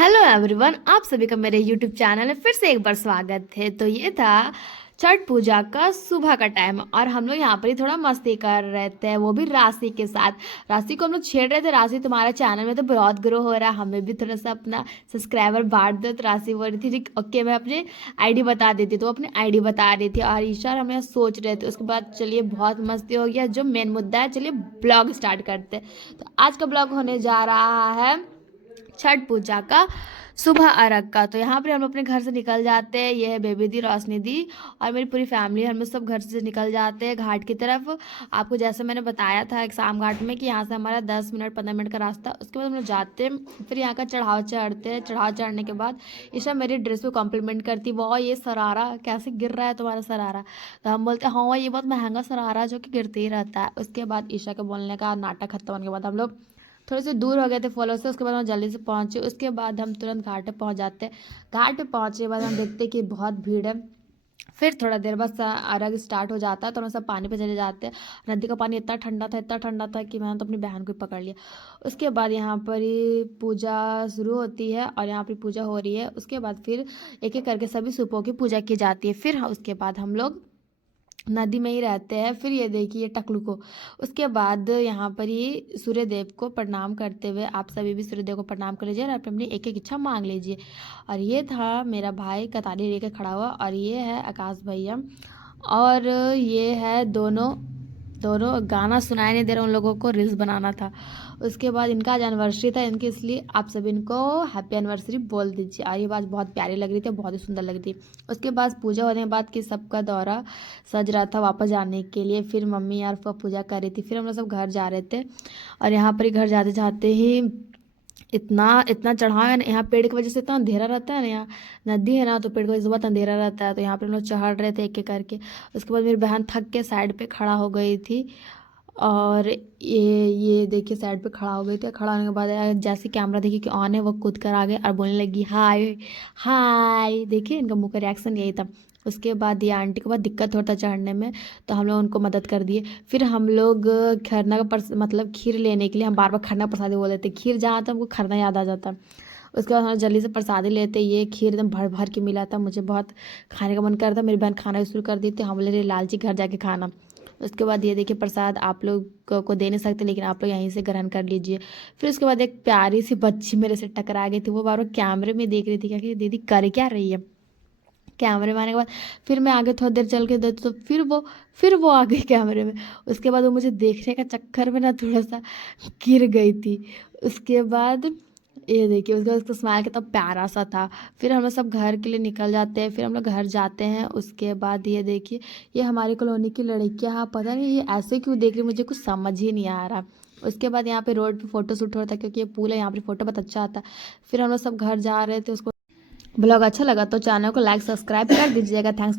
Hello everyone, आप सभी का मेरे यूट्यूब चैनल में फिर से एक बार स्वागत है। तो ये था छठ पूजा का सुबह का टाइम और हम लोग यहाँ पर ही थोड़ा मस्ती कर रहे थे, वो भी राशि के साथ। राशि को हम लोग छेड़ रहे थे, राशि तुम्हारा चैनल में तो बहुत ग्रो हो रहा है, हमें भी थोड़ा सा अपना सब्सक्राइबर बांट दो। तो राशि बोल रही थी ओके मैं अपने आईडी बता देती, तो अपनी आईडी बता रही थी और ईशा हम यहाँ सोच रहे थे। उसके बाद चलिए बहुत मस्ती हो गया, जो मेन मुद्दा है चलिए ब्लॉग स्टार्ट करते। तो आज का ब्लॉग होने जा रहा है छठ पूजा का सुबह अर्घ का। तो यहाँ पे हम अपने घर से निकल जाते हैं, ये है बेबी दी, रोशनी दी और मेरी पूरी फैमिली, हम लोग सब घर से निकल जाते हैं घाट की तरफ। आपको जैसे मैंने बताया था एग्जाम घाट में कि यहाँ से हमारा 10 मिनट 15 मिनट का रास्ता। उसके बाद हम लोग जाते हैं, फिर यहाँ का चढ़ाव चढ़ते हैं। चढ़ाव चढ़ने के बाद ईशा मेरी ड्रेस पे कॉम्प्लीमेंट करती, वाह ये सरारा कैसे गिर रहा है तुम्हारा सरारा। तो हम बोलते हैं हाँ ये बहुत महंगा सरारा जो कि गिरते ही रहता है। उसके बाद ईशा के बोलने का नाटक खत्म होने के बाद हम लोग थोड़े से दूर हो गए थे फॉलो से। उसके बाद हम जल्दी से पहुंचे, उसके बाद हम तुरंत घाट पे पहुंच जाते हैं। घाट पे पहुंचने के बाद हम देखते हैं कि बहुत भीड़ है। फिर थोड़ा देर बाद अर्घ स्टार्ट हो जाता है तो हम सब पानी पे चले जाते हैं। नदी का पानी इतना ठंडा था कि मैंने तो अपनी बहन को ही पकड़ लिया। उसके बाद यहाँ पर ही पूजा शुरू होती है और यहाँ पर पूजा हो रही है। उसके बाद फिर एक एक करके सभी सूपों की पूजा की जाती है। फिर उसके बाद हम लोग नदी में ही रहते हैं। फिर ये देखिए टकलू को। उसके बाद यहाँ पर ही सूर्य देव को प्रणाम करते हुए आप सभी भी सूर्य देव को प्रणाम कर लीजिए और अपनी एक एक इच्छा मांग लीजिए। और ये था मेरा भाई कतारी लेके खड़ा हुआ और ये है आकाश भैया और ये है दोनों दोनों गाना सुनाई नहीं दे रहा, उन लोगों को रील्स बनाना था। उसके बाद इनका आज एनिवर्सरी था इनकी, इसलिए आप सभी इनको हैप्पी एनिवर्सरी बोल दीजिए। और ये बात बहुत प्यारी लग रही थी, बहुत ही सुंदर लग रही थी। उसके बाद पूजा होने के बाद कि सबका दौरा सज रहा था वापस जाने के लिए। फिर मम्मी यार पूजा कर रही थी, फिर हम लोग सब घर जा रहे थे। और यहाँ पर ही घर जाते जाते ही इतना इतना चढ़ाव है ना, यहाँ पेड़ की वजह से इतना अंधेरा रहता है ना, यहाँ नदी है ना तो पेड़ की वजह से बहुत अंधेरा रहता है। तो यहाँ पे हम लोग चढ़ रहे थे एक एक करके। उसके बाद मेरी बहन थक के साइड पे खड़ा हो गई थी और ये देखिए साइड पे खड़ा हो गई थी। खड़ा होने के बाद जैसे कैमरा देखी कि ऑन है वो कूद कर आ गए और बोलने लगी हाय हाय। देखिए इनका मुंह का रिएक्शन यही था। उसके बाद ये आंटी को बहुत दिक्कत होता चढ़ने में, तो हम लोग उनको मदद कर दिए। फिर हम लोग खरना का मतलब खीर लेने के लिए, हम बार बार खरना प्रसादी बोल देते, खीर जहाँ था हमको खरना याद आ जाता। उसके बाद हम जल्दी से प्रसादी लेते, ये खीर एकदम भर भर के मिला था, मुझे बहुत खाने का मन कर था। मेरी बहन खाना शुरू कर दी थी, हम बोले लालची घर जाके खाना। उसके बाद ये देखिए प्रसाद आप लोग को दे नहीं सकते लेकिन आप लोग यहीं से ग्रहण कर लीजिए। फिर उसके बाद एक प्यारी सी बच्ची मेरे से टकरा गई थी, वो बार बार कैमरे में देख रही थी क्या कि दीदी कर क्या रही है। कैमरे में आने के बाद फिर मैं आगे थोड़ी देर चल के देखती तो फिर वो आ गई कैमरे में। उसके बाद वो मुझे देखने का चक्कर में ना थोड़ा सा गिर गई थी। उसके बाद ये देखिए उसका उसका स्माइल कितना प्यारा सा था। फिर हम लोग सब घर के लिए निकल जाते हैं, फिर हम लोग घर जाते हैं। उसके बाद ये देखिए ये हमारी कॉलोनी की लड़कियाँ, हाँ पता नहीं ये ऐसे क्यों देख रही, मुझे कुछ समझ ही नहीं आ रहा। उसके बाद यहाँ पे रोड पे फोटो शूट हो रहा था क्योंकि ये पूल है, यहाँ पे फोटो बहुत अच्छा आता। फिर हम लोग सब घर जा रहे थे। उसको ब्लॉग अच्छा लगा तो चैनल को लाइक सब्सक्राइब कर दीजिएगा। Thanks for